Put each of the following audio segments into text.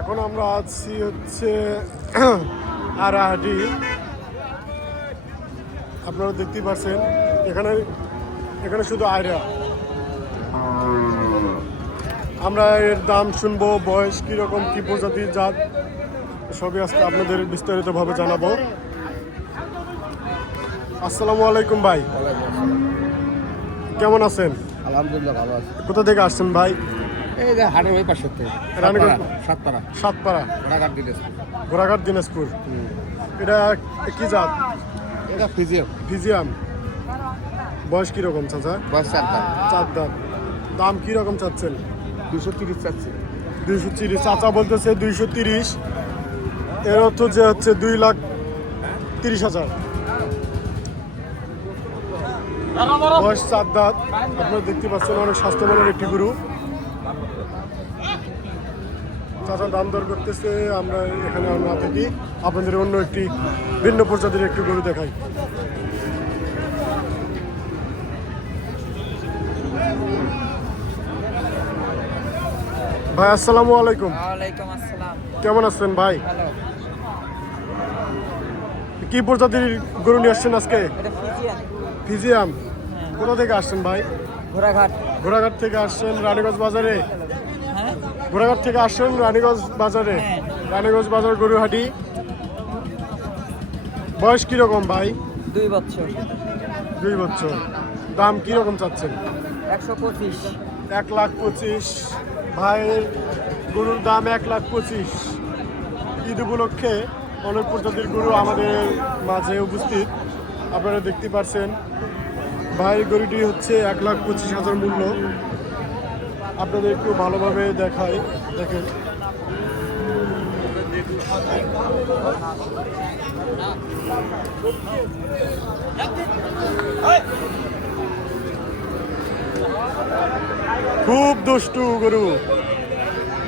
এখন আমরা আছি হচ্ছে আরাহাটি। আপনারা দেখতেই পাচ্ছেন এখানে এখানে শুধু আয়রা। আমরা এর দাম শুনবো, বয়স কীরকম, কী প্রজাতির জাত, সবই আজকে আপনাদের বিস্তারিতভাবে জানাবো। আসসালামু আলাইকুম ভাই, কেমন আছেন? আলহামদুলিল্লাহ ভালো আছে। কোথা থেকে আসছেন ভাই? এই যে হাটের ওই পাশে রানীগঞ্জ সাতপাড়া সাতপাড়া, ঘোড়াঘাট দিনাজপুর। ঘোড়াঘাট দিনাজপুর। এটা কি জাত? এটা ফিজিয়াম। ফিজিয়াম। বয়স কীরকম চাচা? বয়স 4 দাম। 4 দাম। দাম কীরকম চাচ্ছেন? 230 চাচ্ছি। 230। চাচা বলতেছে 230। এর অর্থ যে হচ্ছে 2,30,000। বয়স 4 দাঁত। আপনারা দেখতে পাচ্ছেন অনেক স্বাস্থ্যবানের একটি গরু। চাচা দাম দর করতেছে। আমরা এখানে না থাকি, আপনাদের অন্য একটি ভিন্ন প্রজাতির একটি গরু দেখাই। ভাই আসসালামু আলাইকুম। ওয়ালাইকুম আসসালাম। কেমন আছেন ভাই? ভালো। কি প্রজাতির গরু নিয়ে আসছেন আজকে? এটা ফিজিয়ান। ফিজিয়াম। কোথা থেকে আসছেন ভাই? ঘোড়াঘাট। ঘোড়াঘাট থেকে আসছেন রানীগঞ্জ বাজারে? হ্যাঁ, ঘোড়াঘাট থেকে আসছেন রানীগঞ্জ বাজারে? হ্যাঁ। রানীগঞ্জ বাজার গরুহাটি। বয়স কিরকম ভাই? 2 বছর। 2 বছর। দাম কিরকম চাচ্ছেন? 125। 1,25,000। ভাইয়ের গরুর দাম 1,25,000। ঈদ উপলক্ষে অনেক প্রজাতির গরু আমাদের মাঝে উপস্থিত, আপনারা দেখতে পাচ্ছেন। ভাইয়ের গরুটি হচ্ছে 1,25,000 মূল্য। আপনাদের একটু ভালোভাবে দেখাই, দেখেন। খুব দুষ্টু গরু।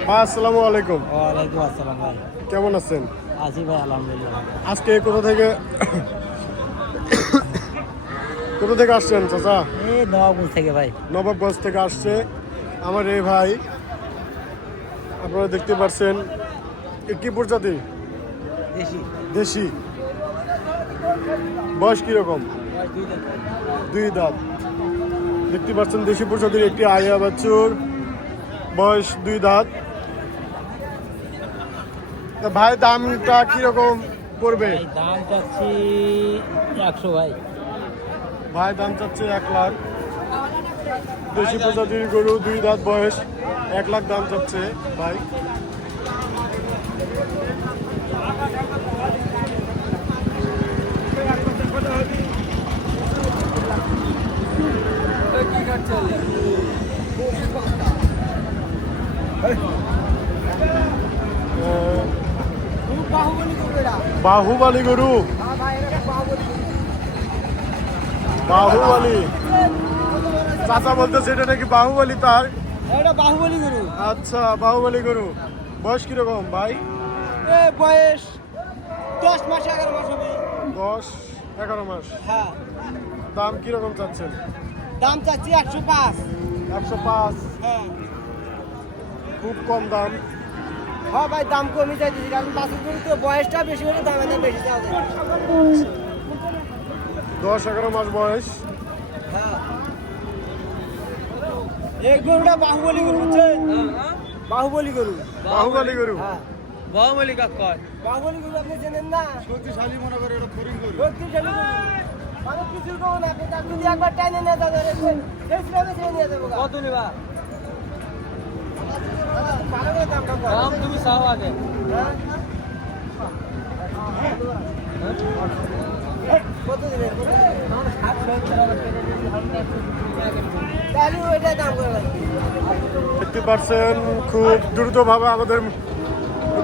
ভাই আসসালামু আলাইকুম। ওয়ালাইকুম আসসালাম ভাই। কেমন আছেন? আছি ভাই, আলহামদুলিল্লাহ। আজকে কোথা থেকে কোথা থেকে আসছেন চাচা? এই নবাবগঞ্জ থেকে ভাই। নবাবগঞ্জ থেকে আসছে আমার এই ভাই। আপনারা দেখতে পাচ্ছেন কি প্রজাতি? দেশি। দেশি। বয়স কিরকম? 2 দাঁত। দেখতে পাচ্ছেন দেশি প্রজাতির একটি আয়া বাছুর, বয়স 2 দাঁত। তা ভাই দামটা কিরকম পড়বে? দাম চাচ্ছি 100 ভাই। ভাই দাম চাচ্ছে 1 লাখ। দেশি প্রজাতির গরু, 2 দাঁত বয়স, 1 লাখ দাম চাচ্ছে ভাই। বাহুবলী গরু। বাহুবলী। চাচা বলতেছে এটা নাকি বাহুবলী তার? এটা বাহুবলী গরু। আচ্ছা, বাহুবলী গরু। বয়স কিরকম ভাই? বয়স 10 মাস 11 মাস হবে। 10-11 মাস। হ্যাঁ। দাম কিরকম চাচ্ছেন? দাম চাচ্ছি 105। 105। হ্যাঁ। খুব কম দাম। হ্যাঁ ভাই, দাম কমই চাইছি, কারণ বাছুর গরু তো বয়সটা বেশি হলে দামে বেশি চাওয়া যায়। 10-11 মাস বয়স। হ্যাঁ। এই গরুটা বাহুবলী গরু, বুঝছেন? বাহুবলী গরু। বাহুবলী গরু। হ্যাঁ। বাহুবলী কাক কয়? বাহুবলী গরু আপনি জানেন না? শক্তিশালী মনে করে এটা ফরিং গরু। শক্তিশালী গরু। মানে কিছু কম না, আপনি তার যদি একবার টাইনে নিয়ে যাবেন, সেই সিস্টেমে ছেড়ে নিয়ে যাবো। কত নিবা? ভালো করে দামটা কর। দাম তুমি চাও আগে। হ্যাঁ? কত দিবেন? তাহলে ওইটাই দাম করে লাগবে। দেখতে পাচ্ছেন খুব দ্রুতভাবে আমাদের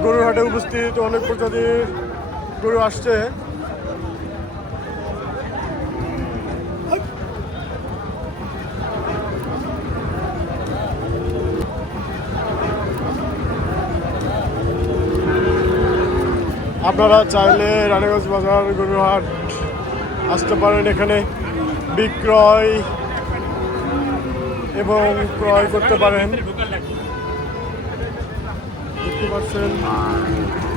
গরুর হাটে উপস্থিত অনেক প্রজাতির গরু আসছে। আপনারা চাইলে রানীগঞ্জ বাজার গরুর হাট আসতে পারেন। এখানে বিক্রয় এবং ক্রয় করতে পারেন। দেখতে দেখতে পাচ্ছেন